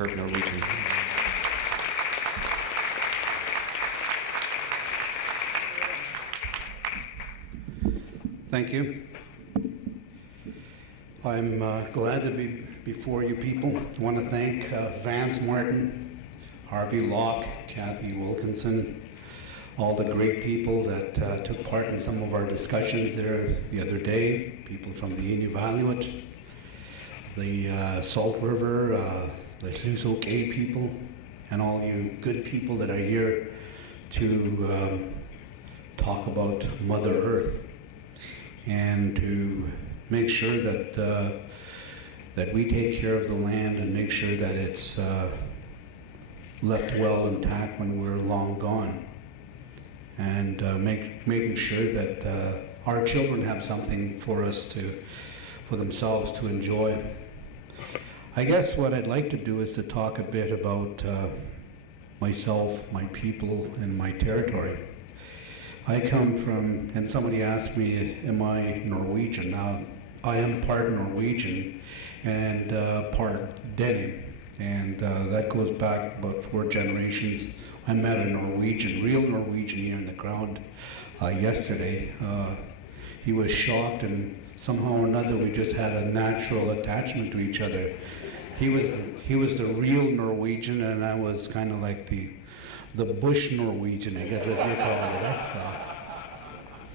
Herb Norwegian. Thank you. I'm glad to be before you people. I want to thank Vance Martin, Harvey Locke, Kathy Wilkinson, all the great people that took part in some of our discussions there the other day, people from the Inuvialuit, the Salt River, the Lusokay people, and all you good people that are here to talk about Mother Earth and to make sure that that we take care of the land and make sure that it's left well intact when we're long gone, and making sure that our children have something for themselves to enjoy. I guess what I'd like to do is to talk a bit about myself, my people, and my territory. I come from, and somebody asked me, am I Norwegian? Now, I am part Norwegian and part Dene, and that goes back about 4 generations. I met a Norwegian, real Norwegian here in the ground yesterday. He was shocked, and somehow or another we just had a natural attachment to each other. He was the real Norwegian, and I was kind of like the bush Norwegian, I guess as you call it. So,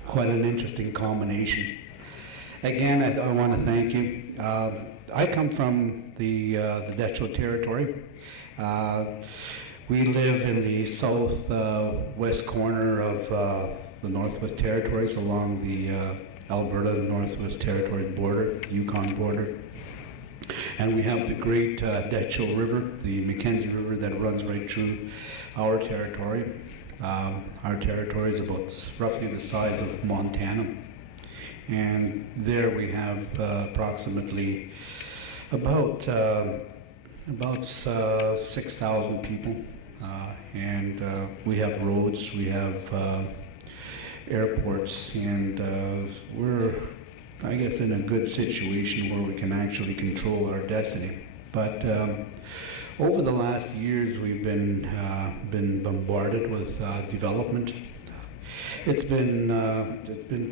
quite an interesting combination. Again, I want to thank you. I come from the Dehcho territory. We live in the southwest corner of the Northwest Territories along the Alberta Northwest Territory border, Yukon border. And we have the great Dehcho River, the Mackenzie River that runs right through our territory. Our territory is about roughly the size of Montana. And there we have approximately about 6,000 people. And we have roads, we have airports, and we're, I guess, in a good situation where we can actually control our destiny. But over the last years, we've been bombarded with development. It's been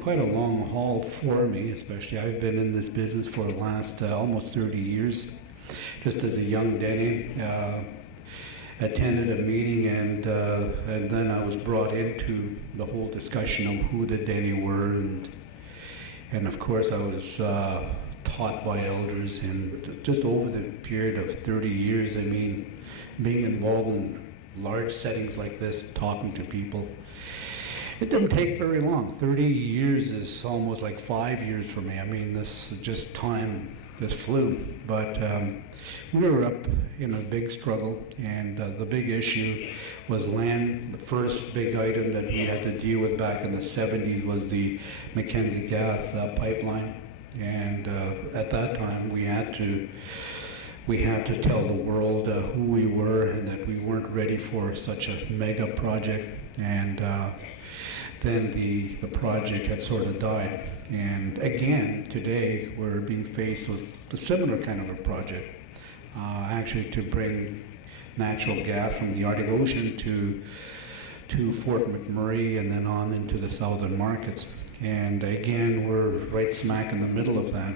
quite a long haul for me, especially. I've been in this business for the last almost 30 years. Just as a young Dene, attended a meeting, and then I was brought into the whole discussion of who the Dene were, and of course I was taught by elders, and just over the period of 30 years, I mean, being involved in large settings like this, talking to people, it didn't take very long. 30 years is almost like 5 years for me. I mean, this just time just flew. But we were up in a big struggle, and the big issue was land. The first big item that we had to deal with back in the 70s was the Mackenzie gas pipeline. And at that time, we had to tell the world who we were and that we weren't ready for such a mega project. And then the project had sort of died. And again, today, we're being faced with a similar kind of a project, actually to bring natural gas from the Arctic Ocean to Fort McMurray and then on into the southern markets. And again, we're right smack in the middle of that.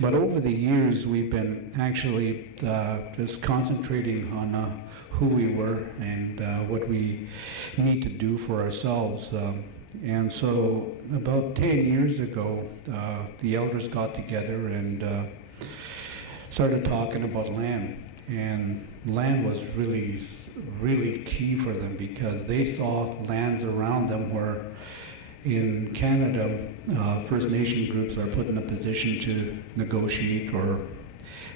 But over the years, we've been actually just concentrating on who we were and what we need to do for ourselves. And so about 10 years ago, the elders got together and started talking about land. And land was really, really key for them, because they saw lands around them where in Canada, First Nation groups are put in a position to negotiate or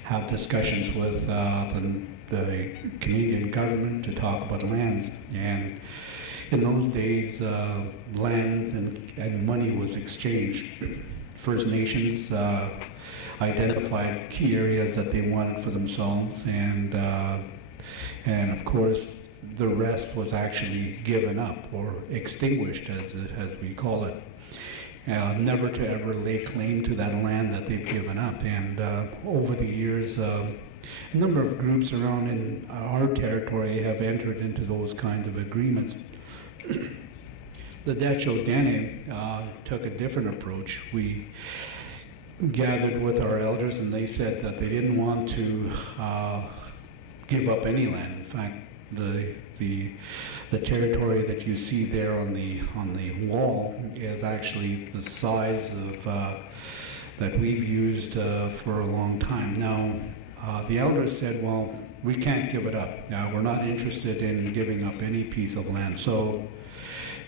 have discussions with the Canadian government to talk about lands. And in those days, land and money was exchanged. First Nations identified key areas that they wanted for themselves, and of course, the rest was actually given up or extinguished, as we call it. Never to ever lay claim to that land that they've given up. And over the years, a number of groups around in our territory have entered into those kinds of agreements. The Decho Dene took a different approach. We gathered with our elders, and they said that they didn't want to give up any land. In fact, the territory that you see there on the wall is actually the size of that we've used for a long time. Now, the elders said, well, we can't give it up. Now, we're not interested in giving up any piece of land. So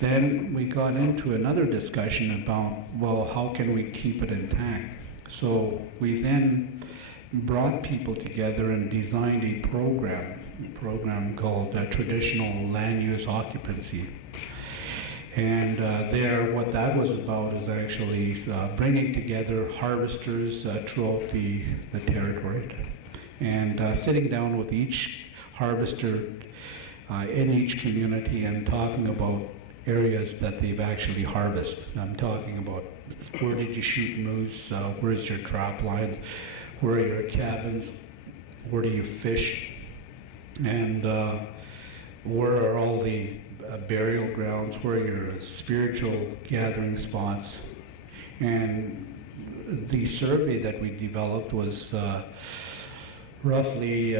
then we got into another discussion about, well, how can we keep it intact? So we then brought people together and designed a program called Traditional Land Use Occupancy. And there, what that was about is actually bringing together harvesters throughout the territory and sitting down with each harvester in each community and talking about areas that they've actually harvested. I'm talking about where did you shoot moose, where's your trap line, where are your cabins, where do you fish, and where are all the burial grounds, where are your spiritual gathering spots. And the survey that we developed was roughly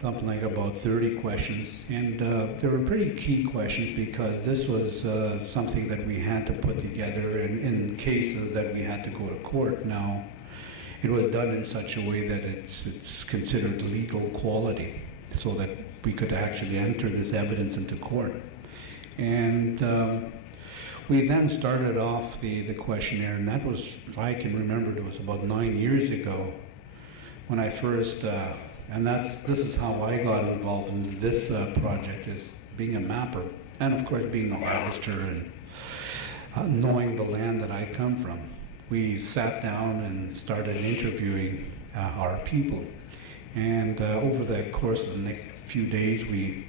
something like about 30 questions, and they were pretty key questions because this was something that we had to put together in case that we had to go to court. Now, it was done in such a way that it's considered legal quality, so that we could actually enter this evidence into court. And we then started off the questionnaire, and that was, if I can remember, it was about 9 years ago when I first, and this is how I got involved in this project, is being a mapper, and of course being a harvester and knowing the land that I come from. We sat down and started interviewing our people, and over the course of the next few days we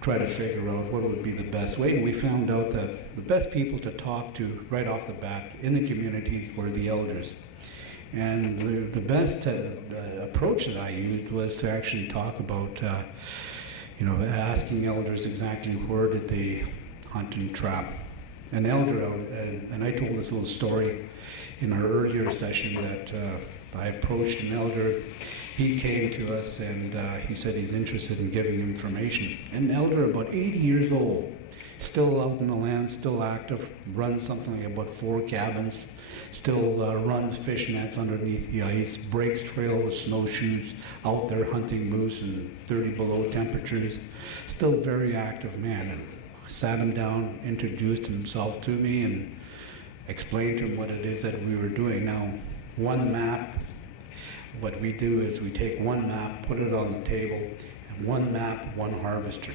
tried to figure out what would be the best way, and we found out that the best people to talk to right off the bat in the communities were the elders. And the best approach that I used was to actually talk about, asking elders exactly where did they hunt and trap. An elder, and I told this little story in our earlier session that I approached an elder. He came to us and he said he's interested in giving information. An elder about 80 years old, still out in the land, still active, runs something like about 4 cabins, still runs fish nets underneath the ice, breaks trail with snowshoes, out there hunting moose in 30 below temperatures, still very active man. And I sat him down, introduced himself to me, and explained to him what it is that we were doing. Now, one map, what we do is we take one map, put it on the table, and one map, one harvester.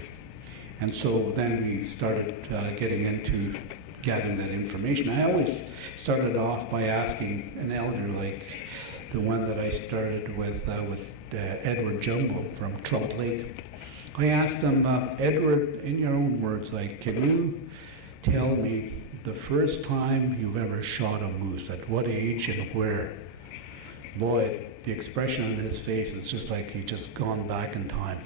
And so then we started getting into gathering that information. I always started off by asking an elder, like the one that I started with Edward Jumbo from Trout Lake. I asked him, Edward, in your own words, like, can you tell me the first time you've ever shot a moose, at what age and where? Boy, the expression on his face is just like he'd just gone back in time.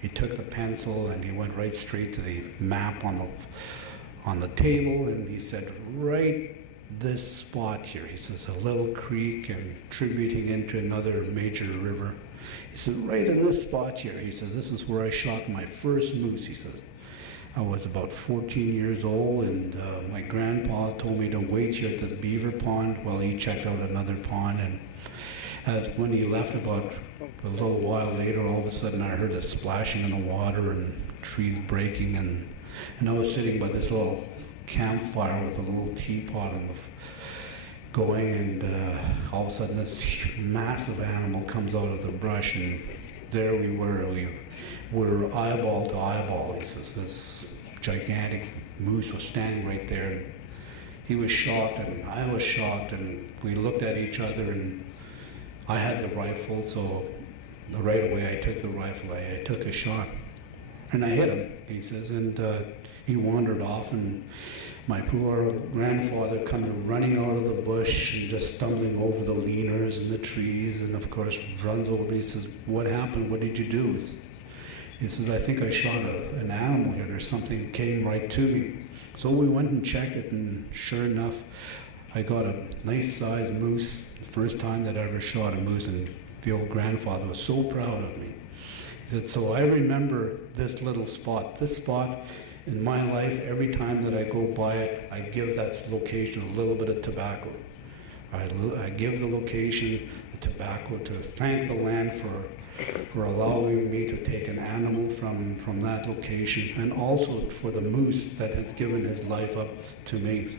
He took the pencil and he went right straight to the map on the table, and he said, right this spot here. He says, a little creek and tributing into another major river. He said, right in this spot here. He says, this is where I shot my first moose, he says. I was about 14 years old, and my grandpa told me to wait here at the beaver pond while he checked out another pond. And when he left about a little while later, all of a sudden I heard a splashing in the water and trees breaking, and I was sitting by this little campfire with a little teapot going, and all of a sudden this massive animal comes out of the brush, and there we were eyeball to eyeball. He says this gigantic moose was standing right there, and he was shocked and I was shocked, and we looked at each other, and I had the rifle, so right away I took the rifle, I took a shot, and I hit him, he says, and he wandered off, and my poor grandfather coming running out of the bush and just stumbling over the leaners and the trees, and of course runs over. He says, "What happened? What did you do?" He says, "I think I shot an animal here. There's something came right to me." So we went and checked it, and sure enough, I got a nice sized moose. The first time that I ever shot a moose, and the old grandfather was so proud of me. He said, "So I remember this little spot. This spot in my life, every time that I go by it, I give that location a little bit of tobacco. I give the location the tobacco to thank the land for allowing me to take an animal from that location, and also for the moose that had given his life up to me."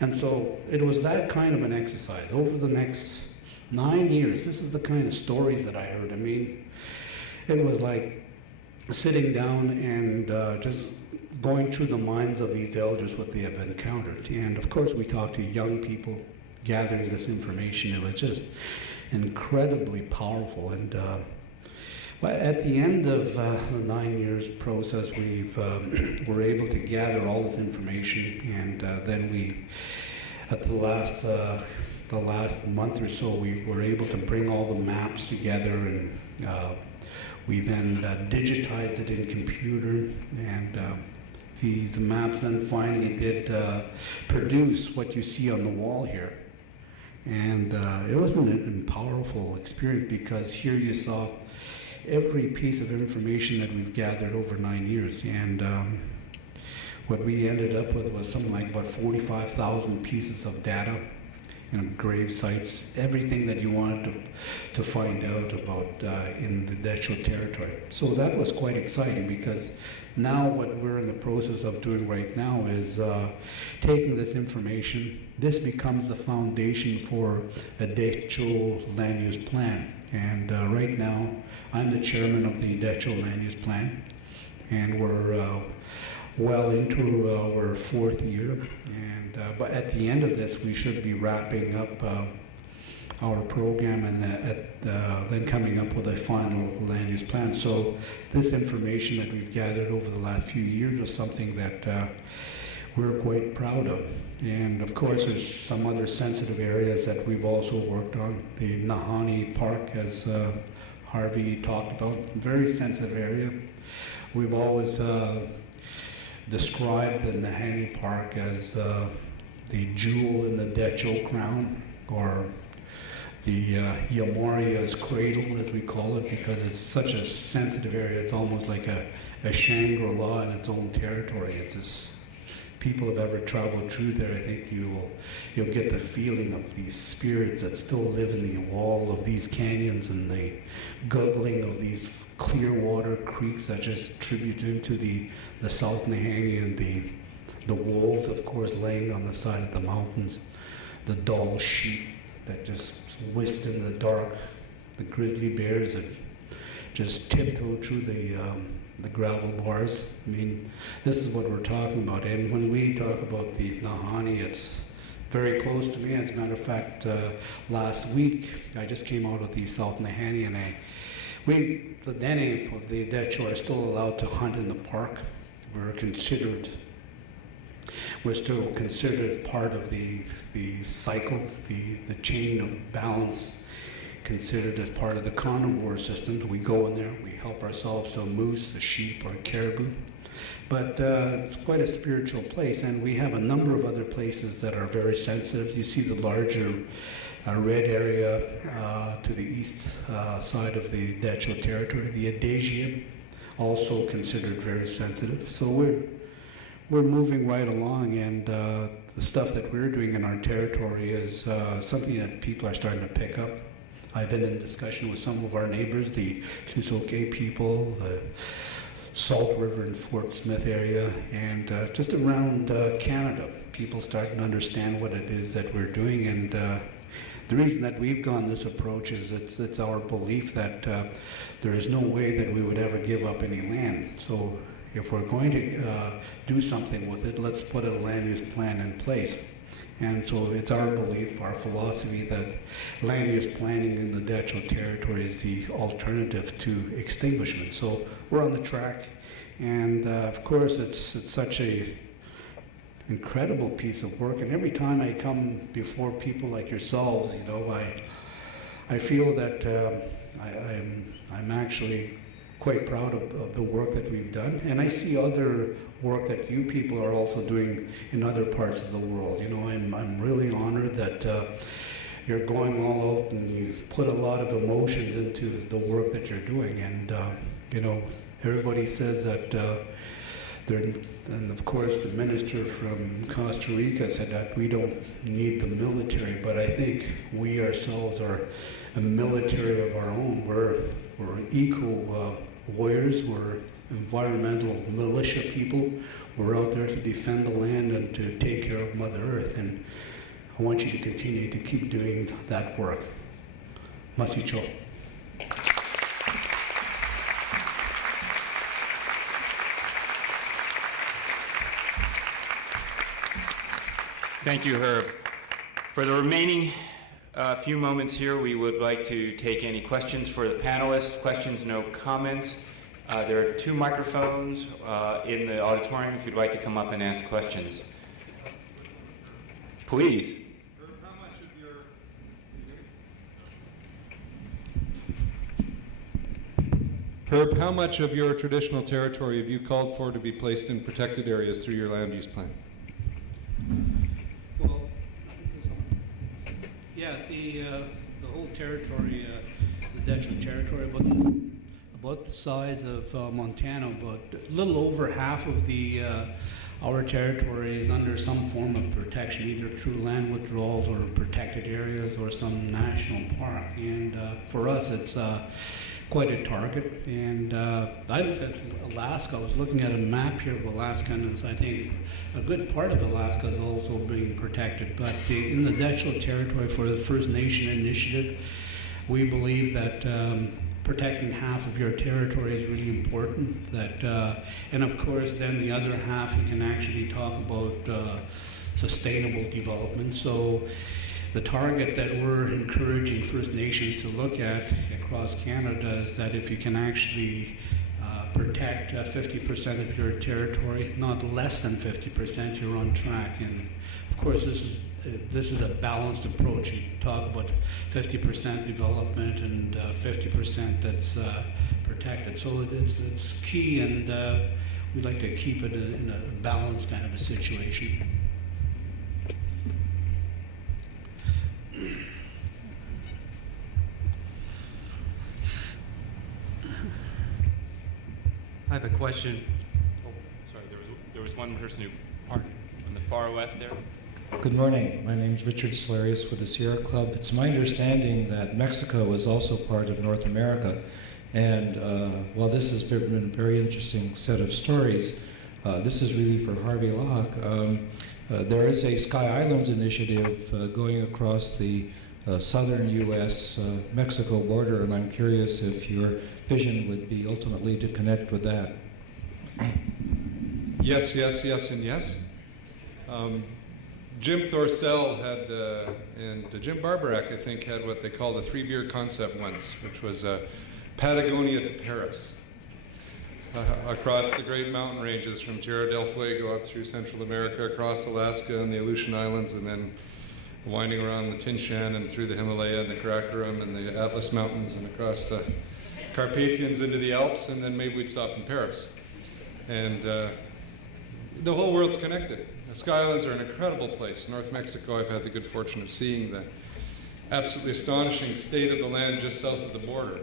And so it was that kind of an exercise. Over the next 9 years, this is the kind of stories that I heard. I mean, it was like sitting down and just going through the minds of these elders, what they have encountered. And of course, we talked to young people gathering this information. It was just incredibly powerful. And but at the end of the 9 years process, we were able to gather all this information, and then we, at the last month or so, we were able to bring all the maps together, and we then digitized it in computer, and the maps then finally did produce what you see on the wall here. And it was a powerful experience, because here you saw every piece of information that we've gathered over 9 years. And what we ended up with was something like about 45,000 pieces of data, grave sites, everything that you wanted to find out about in the Dehcho territory. So that was quite exciting, because now what we're in the process of doing right now is taking this information. This becomes the foundation for a Dehcho land use plan. And right now, I'm the chairman of the Dehcho land use plan, and we're well into our 4th year. And but at the end of this, we should be wrapping up our program, and then coming up with a final land use plan. So this information that we've gathered over the last few years is something that we're quite proud of. And of course, there's some other sensitive areas that we've also worked on. The Nahanni Park, as Harvey talked about, very sensitive area. We've always described the Nahanni Park as the jewel in the Dehcho crown, or the Yamoria's cradle, as we call it, because it's such a sensitive area. It's almost like a Shangri-La in its own territory. It's just, people have ever traveled through there, I think you'll get the feeling of these spirits that still live in the wall of these canyons, and the guggling of these clear water creeks that just tribute into the South Nahanni, and the wolves, of course, laying on the side of the mountains, the Dall sheep that just whisked in the dark, the grizzly bears that just tiptoe through the gravel bars. I mean, this is what we're talking about. And when we talk about the Nahanni, it's very close to me. As a matter of fact, last week I just came out of the South Nahanni, and the Dene of the Dehcho are still allowed to hunt in the park. We're still considered as part of the cycle, the chain of balance, considered as part of the carnivore system. We go in there, we help ourselves to a moose, a sheep, or a caribou. But it's quite a spiritual place, and we have a number of other places that are very sensitive. You see the larger red area to the east side of the Dehcho territory, the Adegia, also considered very sensitive. So we're moving right along, and the stuff that we're doing in our territory is something that people are starting to pick up. I've been in discussion with some of our neighbors, the Tusoke people, the Salt River and Fort Smith area, and just around Canada, people starting to understand what it is that we're doing. And the reason that we've gone this approach is it's our belief that there is no way that we would ever give up any land. So if we're going to do something with it, let's put a land use plan in place. And so it's our belief, our philosophy, that land use planning in the Dehcho territory is the alternative to extinguishment. So we're on the track, and of course it's such a incredible piece of work. And every time I come before people like yourselves, I feel that I'm actually quite proud of the work that we've done. And I see other work that you people are also doing in other parts of the world. I'm really honored that you're going all out and you put a lot of emotions into the work that you're doing. And, everybody says that and of course the minister from Costa Rica said that we don't need the military, but I think we ourselves are a military of our own. We're eco warriors, we're environmental militia people. We're out there to defend the land and to take care of Mother Earth, and I want you to continue to keep doing that work. Masicho. Thank you, Herb. For the remaining few moments here, we would like to take any questions for the panelists. Questions, no comments. There are 2 microphones in the auditorium if you'd like to come up and ask questions. Please. Herb, how much of your traditional territory have you called for to be placed in protected areas through your land use plan? Well, yeah, the whole territory, the Dutch territory, about the size of Montana, but a little over half of our territory is under some form of protection, either through land withdrawals or protected areas or some national park. And for us, it's quite a target. And I look at Alaska. I was looking at a map here of Alaska, and I think a good part of Alaska is also being protected. But in the Dutch territory, for the First Nation Initiative, we believe that protecting half of your territory is really important. And of course, then the other half, we can actually talk about sustainable development. So the target that we're encouraging First Nations to look at across Canada is that if you can actually protect 50% of your territory, not less than 50%, you're on track. And of course, this is a balanced approach. You talk about 50% development and 50% that's protected. So it's key, and we'd like to keep it in a balanced kind of a situation. I have a question. Oh, sorry, there was one person who parked on the far left there. Good morning. My name is Richard Solarius with the Sierra Club. It's my understanding that Mexico is also part of North America. And while this has been a very interesting set of stories, this is really for Harvey Locke. There is a Sky Islands initiative going across the southern U.S.-Mexico border, and I'm curious if your vision would be ultimately to connect with that. Yes, yes, yes, and yes. Jim Thorcell had, and Jim Barbarack, I think, had what they called the 3-beer concept once, which was Patagonia to Paris, across the great mountain ranges from Tierra del Fuego up through Central America, across Alaska and the Aleutian Islands, and then winding around the Tian and through the Himalaya and the Karakoram and the Atlas Mountains and across the Carpathians into the Alps, and then maybe we'd stop in Paris. And the whole world's connected. The Sky Islands are an incredible place. North Mexico, I've had the good fortune of seeing the absolutely astonishing state of the land just south of the border.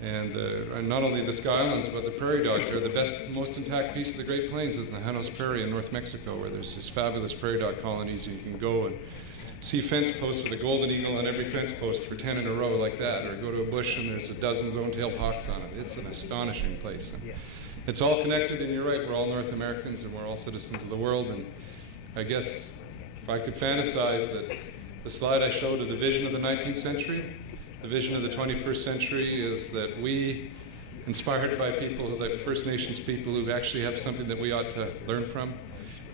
And not only the Sky Islands, but the prairie dogs are the best, most intact piece of the Great Plains is the Janos Prairie in North Mexico, where there's these fabulous prairie dog colonies, and you can go and see fence posts with a golden eagle on every fence post for 10 in a row like that, or go to a bush and there's a dozen zone-tailed hawks on it. It's an astonishing place. And it's all connected, and you're right, we're all North Americans and we're all citizens of the world. And I guess if I could fantasize that the slide I showed of the vision of the 19th century, the vision of the 21st century is that we, inspired by people like First Nations people who actually have something that we ought to learn from,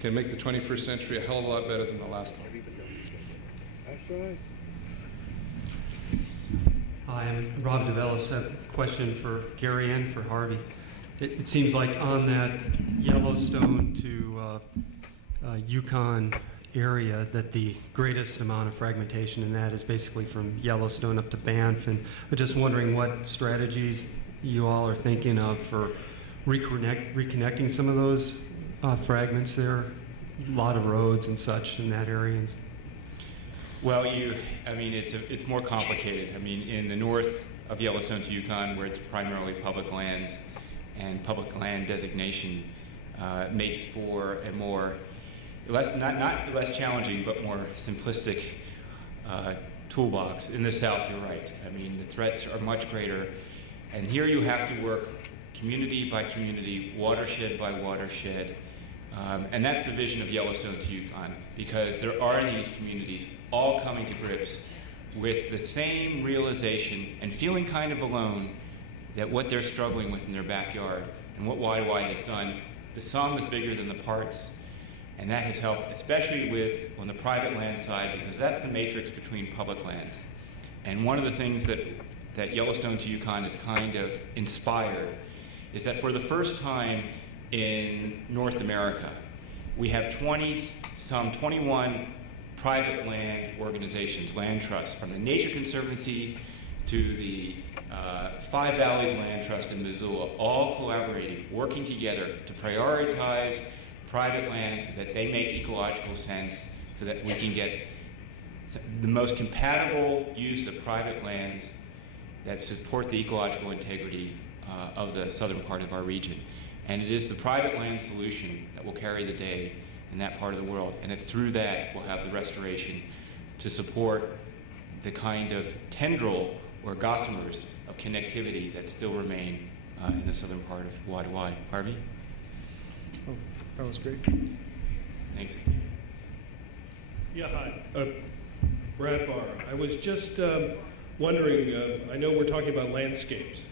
can make the 21st century a hell of a lot better than the last one. Hi, I'm Rob DeVellis. I have a question for Gary and for Harvey. It seems like on that Yellowstone to Yukon area that the greatest amount of fragmentation in that is basically from Yellowstone up to Banff. And I'm just wondering what strategies you all are thinking of for reconnecting some of those fragments there. A lot of roads and such in that area. Well, it's more complicated. I mean, in the north of Yellowstone to Yukon, where it's primarily public lands, and public land designation makes for a more not less challenging, but more simplistic toolbox. In the south, you're right. I mean, the threats are much greater, and here you have to work community by community, watershed by watershed. And that's the vision of Yellowstone to Yukon, because there are these communities all coming to grips with the same realization and feeling kind of alone that what they're struggling with in their backyard and what YY has done, the sum is bigger than the parts, and that has helped, especially on the private land side, because that's the matrix between public lands. And one of the things that Yellowstone to Yukon is kind of inspired is that for the first time in North America, we have 21 private land organizations, land trusts, from the Nature Conservancy to the Five Valleys Land Trust in Missoula, all collaborating, working together to prioritize private lands so that they make ecological sense, so that we can get the most compatible use of private lands that support the ecological integrity of the southern part of our region. And it is the private land solution that will carry the day in that part of the world. And it's through that we'll have the restoration to support the kind of tendril or gossamers of connectivity that still remain in the southern part of Wadawai. Harvey? Oh, that was great. Thanks. Yeah, hi. Brad Barr. I was just wondering, I know we're talking about landscapes,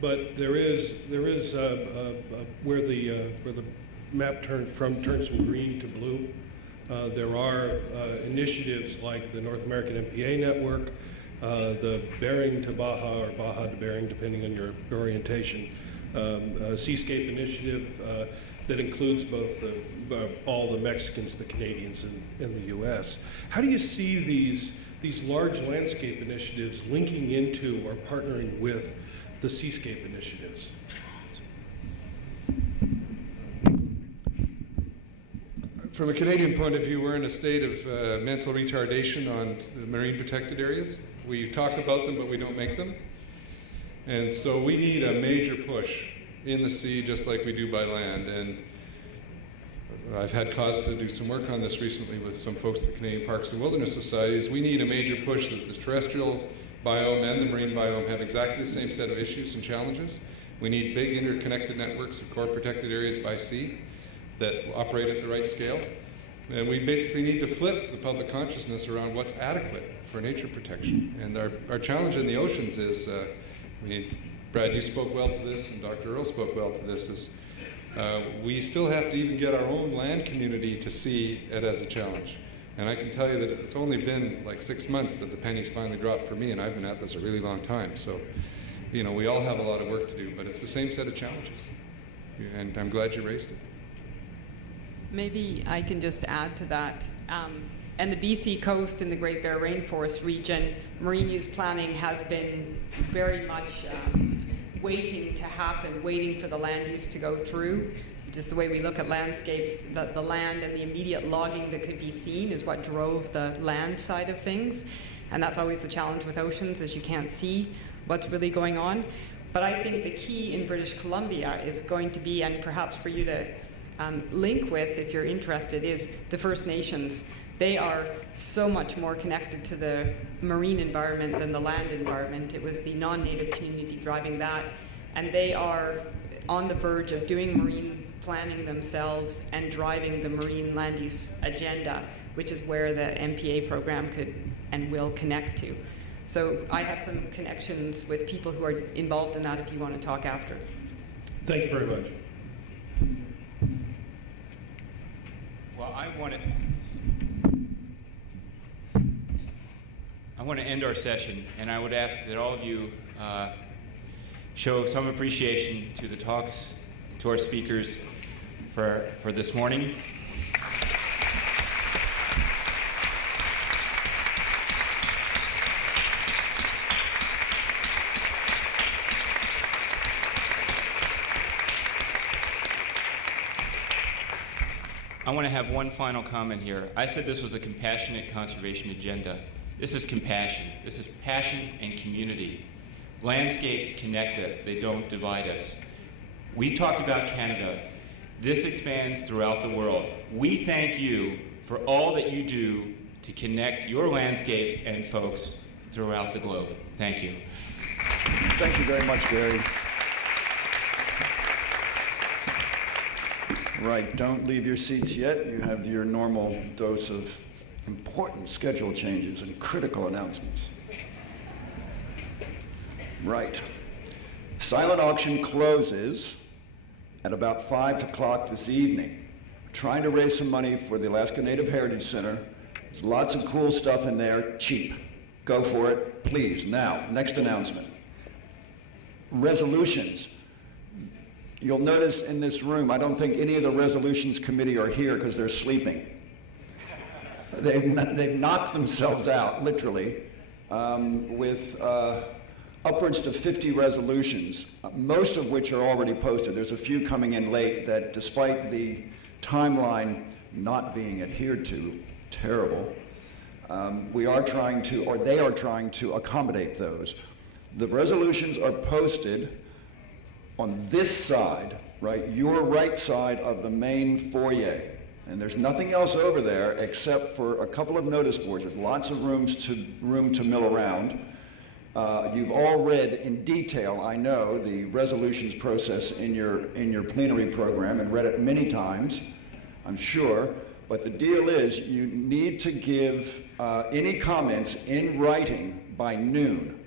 but there is where the map turns from green to blue. There are initiatives like the North American MPA network, the Bering to Baja or Baja to Bering, depending on your orientation, Seascape initiative that includes both all the Mexicans, the Canadians, and the U.S. How do you see these large landscape initiatives linking into or partnering with the Seascape initiatives? From a Canadian point of view, we're in a state of mental retardation on the marine protected areas. We talk about them, but we don't make them. And so we need a major push in the sea, just like we do by land. And I've had cause to do some work on this recently with some folks at the Canadian Parks and Wilderness Societies. We need a major push that the terrestrial biome and the marine biome have exactly the same set of issues and challenges. We need big interconnected networks of core protected areas by sea that operate at the right scale. And we basically need to flip the public consciousness around what's adequate for nature protection. And our challenge in the oceans is, Brad, you spoke well to this, and Dr. Earl spoke well to this, is we still have to even get our own land community to see it as a challenge. And I can tell you that it's only been like 6 months that the pennies finally dropped for me, and I've been at this a really long time. So, we all have a lot of work to do, but it's the same set of challenges. And I'm glad you raised it. Maybe I can just add to that. And the BC coast and the Great Bear Rainforest region, marine use planning has been very much waiting to happen, waiting for the land use to go through. Just the way we look at landscapes, the land and the immediate logging that could be seen is what drove the land side of things. And that's always the challenge with oceans, is you can't see what's really going on. But I think the key in British Columbia is going to be, and perhaps for you to link with, if you're interested, is the First Nations. They are so much more connected to the marine environment than the land environment. It was the non-native community driving that, and they are on the verge of doing marine planning themselves and driving the marine land use agenda, which is where the MPA program could and will connect to. So I have some connections with people who are involved in that if you want to talk after. Thank you very much. Well, I want to end our session, and I would ask that all of you show some appreciation to the talks, to our speakers for this morning. I want to have one final comment here. I said this was a compassionate conservation agenda. This is compassion. This is passion and community. Landscapes connect us. They don't divide us. We talked about Canada. This expands throughout the world. We thank you for all that you do to connect your landscapes and folks throughout the globe. Thank you. Thank you very much, Gary. Right, don't leave your seats yet. You have your normal dose of important schedule changes and critical announcements. Right. Silent auction closes at about 5 o'clock this evening. We're trying to raise some money for the Alaska Native Heritage Center. There's lots of cool stuff in there, cheap. Go for it, please. Now, next announcement. Resolutions. You'll notice in this room, I don't think any of the resolutions committee are here because they're sleeping. They've knocked themselves out, literally, with upwards to 50 resolutions, most of which are already posted. There's a few coming in late that, despite the timeline not being adhered to, terrible, we are trying to, or they are trying to accommodate those. The resolutions are posted on this side, right, your right side of the main foyer. And there's nothing else over there except for a couple of notice boards. There's lots of room to mill around. You've all read in detail, I know, the resolutions process in your plenary program and read it many times, I'm sure. But the deal is you need to give any comments in writing by noon,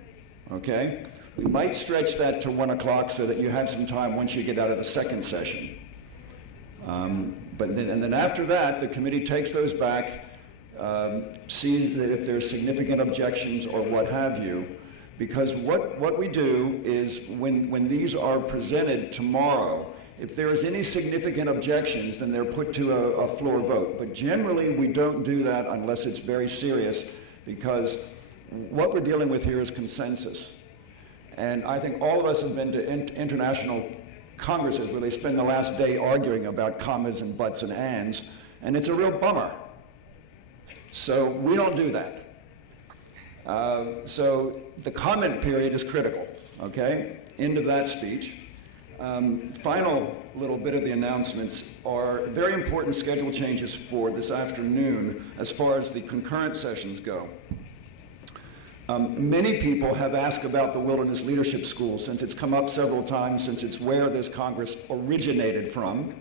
okay? We might stretch that to 1 o'clock so that you have some time once you get out of the second session. And then after that, the committee takes those back, sees that if there's significant objections or what have you, because what we do is when these are presented tomorrow, if there is any significant objections, then they're put to a floor vote. But generally, we don't do that unless it's very serious, because what we're dealing with here is consensus. And I think all of us have been to international congresses where they spend the last day arguing about commas and buts and ands, and it's a real bummer. So we don't do that. So the comment period is critical, okay? End of that speech. Final little bit of the announcements are very important schedule changes for this afternoon as far as the concurrent sessions go. Many people have asked about the Wilderness Leadership School since it's come up several times, since it's where this Congress originated from.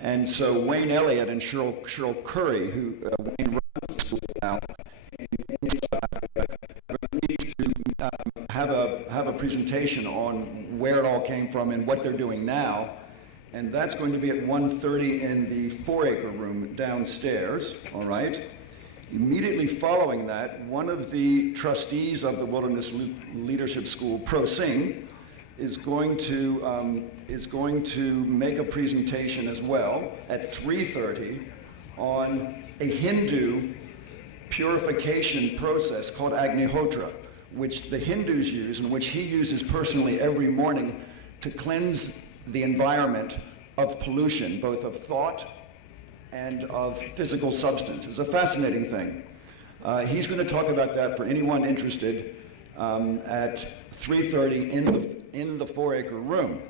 And so Wayne Elliott and Cheryl Curry, who Wayne runs the school now, need to have a presentation on where it all came from and what they're doing now. And that's going to be at 1:30 in the 4-acre room downstairs, all right? Immediately following that, one of the trustees of the Wilderness Leadership School, Pro Singh, is going to make a presentation as well at 3:30 on a Hindu purification process called Agnihotra, which the Hindus use and which he uses personally every morning to cleanse the environment of pollution, both of thought and of physical substance. It's a fascinating thing. He's going to talk about that for anyone interested at 3:30 in the 4-acre room.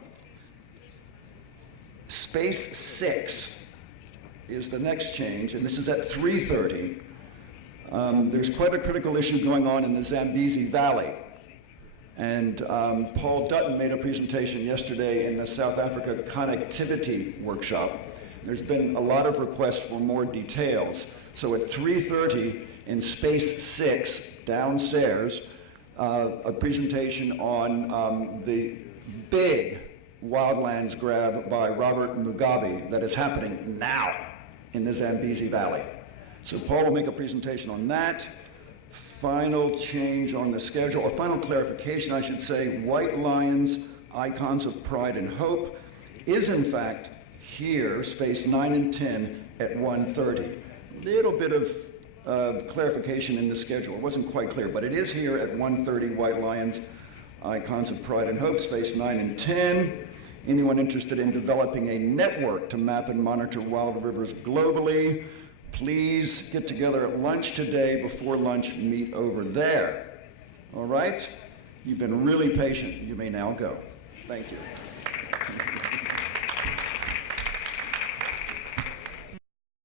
Space 6 is the next change, and this is at 3:30. There's quite a critical issue going on in the Zambezi Valley. And Paul Dutton made a presentation yesterday in the South Africa Connectivity Workshop. There's been a lot of requests for more details. So at 3:30 in Space 6 downstairs, a presentation on the big wildlands grab by Robert Mugabe that is happening now in the Zambezi Valley. So Paul will make a presentation on that. Final change on the schedule, or final clarification, I should say, White Lions, Icons of Pride and Hope, is in fact here, space 9 and 10 at 1:30. Little bit of clarification in the schedule. It wasn't quite clear, but it is here at 1:30, White Lions, Icons of Pride and Hope, space 9 and 10. Anyone interested in developing a network to map and monitor wild rivers globally, please get together at lunch today. Before lunch, meet over there. All right? You've been really patient. You may now go. Thank you.